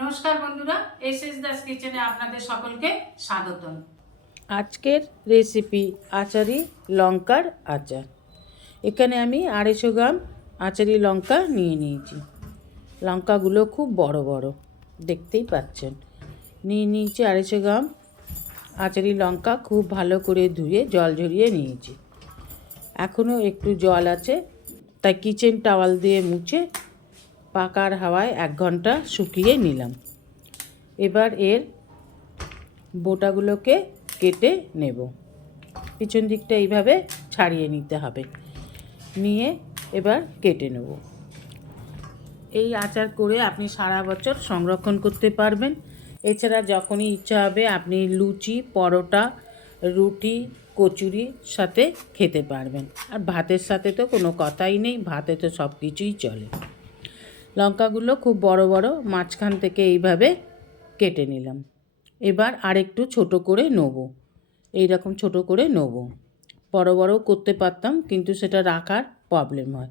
নমস্কার বন্ধুরা S S Das কিচেনে আপনাদের সকলকে স্বাগতম। আজকের রেসিপি আচারি লঙ্কার আচার। এখানে আমি আড়াইশো গ্রাম আচারি লঙ্কা নিয়ে নিয়েছি। লঙ্কাগুলো খুব বড় বড়, দেখতেই পাচ্ছেন। নিয়ে নিয়েছি আড়াইশো গ্রাম আচারি লঙ্কা, খুব ভালো করে ধুয়ে জল ঝরিয়ে নিয়েছি। এখনও একটু জল আছে, তাই কিচেন টাওয়াল দিয়ে মুছে পাকার হাওয়ায় এক ঘণ্টা শুকিয়ে নিলাম। এবার এর বোটাগুলোকে কেটে নেব। পিছন দিকটা এইভাবে ছাড়িয়ে নিতে হবে। নিয়ে এবার কেটে নেব। এই আচার করে আপনি সারা বছর সংরক্ষণ করতে পারবেন। এছাড়া যখনই ইচ্ছা হবে আপনি লুচি, পরোটা, রুটি কচুরির সাথে খেতে পারবেন। আর ভাতের সাথে তো কোনো কথাই নেই, ভাতে তো সব কিছুই চলে। লঙ্কাগুলো খুব বড় বড় মাঝখান থেকে এইভাবে কেটে নিলাম। এবার আরেকটু ছোট করে নেব। এইরকম ছোট করে নেব। বড় বড় করতে পারতাম, কিন্তু সেটা রাখার প্রবলেম হয়।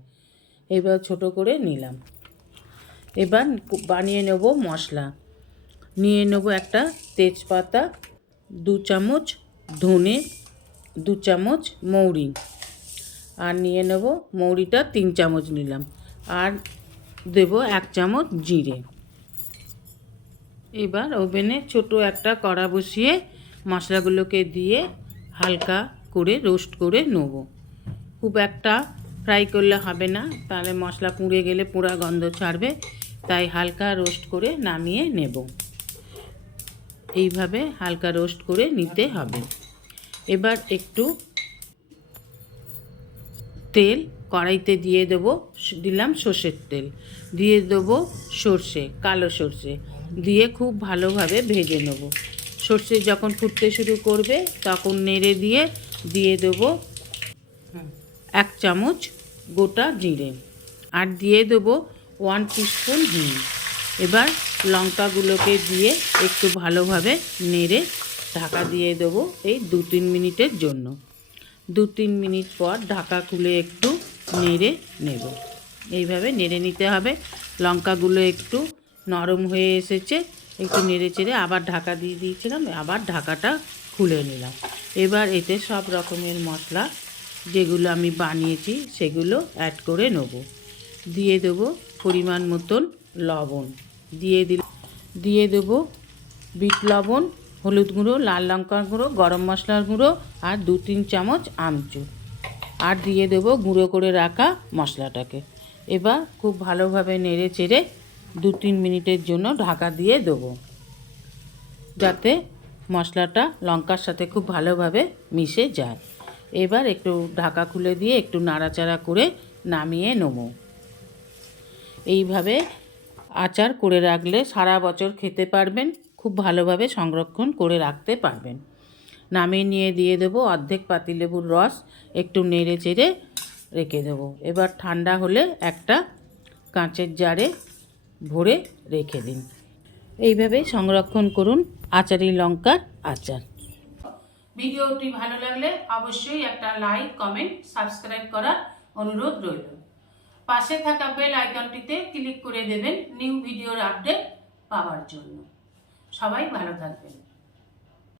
এবার ছোট করে নিলাম। এবার বানিয়ে নেব মশলা। নিয়ে নেব একটা তেজপাতা, দু চামচ ধনে, দু চামচ মৌরি। আর নিয়ে নেব মৌরিটা তিন চামচ নিলাম। আর দেব এক চামচ জিরে। এবার ওভেনে ছোট একটা কড়া বসিয়ে মশলাগুলোকে দিয়ে হালকা করে রোস্ট করে নেব। খুব একটা ফ্রাই করলে হবে না, তাহলে মশলা পুড়ে গেলে পোড়া গন্ধ ছাড়বে, তাই হালকা রোস্ট করে নামিয়ে নেব। এইভাবে হালকা রোস্ট করে নিতে হবে। এবার একটু তেল কড়াইতে দিয়ে দেবো দিলাম সর্ষের তেল। দিয়ে দেবো সর্ষে, কালো সর্ষে। দিয়ে খুব ভালোভাবে ভেজে নেব। সর্ষে যখন ফুটতে শুরু করবে, তখন নেড়ে দিয়ে দিয়ে দেবো এক চামচ গোটা জিরে। আর দিয়ে দেবো ওয়ান টিস্পুন হিং। এবার লঙ্কাগুলোকে দিয়ে একটু ভালোভাবে নেড়ে ঢাকা দিয়ে দেবো এই দু তিন মিনিটের জন্য। দু তিন মিনিট পর ঢাকা খুলে একটু নেড়ে নেব। এইভাবে নেড়ে নিতে হবে। লঙ্কাগুলো একটু নরম হয়ে এসেছে। একটু নেড়ে চেড়ে আবার ঢাকা দিয়ে দিয়েছিলাম। আবার ঢাকাটা খুলে নিলাম। এবার এতে সব রকমের মশলা যেগুলো আমি বানিয়েছি সেগুলো অ্যাড করে নেব। দিয়ে দেবো পরিমাণ মতন লবণ। দিয়ে দিল, দিয়ে দেবো বিট লবণ, হলুদ গুঁড়ো, লাল লঙ্কার গুঁড়ো, গরম মশলার গুঁড়ো আর দু তিন চামচ আমচুর। আর দিয়ে দেবো গুঁড়ো করে রাখা মশলাটাকে। এবার খুব ভালোভাবে নেড়ে চেড়ে দু তিন মিনিটের জন্য ঢাকা দিয়ে দেবো। যাতে মশলাটা লঙ্কার সাথে খুব ভালোভাবে মিশে যায়। এবার একটু ঢাকা খুলে দিয়ে একটু নাড়াচাড়া করে নামিয়ে নেব। এইভাবে আচার করে রাখলে সারা বছর খেতে পারবেন, খুব ভালোভাবে সংরক্ষণ করে রাখতে পারবেন। নামিয়ে নিয়ে দিয়ে দেবো অর্ধেক পাতিলেবুর রস, একটু নেড়ে চেড়ে রেখে দেবো। এবার ঠান্ডা হলে একটা কাঁচের জারে ভরে রেখে দিন। এইভাবে সংরক্ষণ করুন আচারি লঙ্কার আচার। ভিডিওটি ভালো লাগলে অবশ্যই একটা লাইক, কমেন্ট, সাবস্ক্রাইব করার অনুরোধ রইল। পাশে থাকা বেল আইকনটিতে ক্লিক করে দেবেন নিউ ভিডিওর আপডেট পাওয়ার জন্য। সবাই ভালো থাকবেন।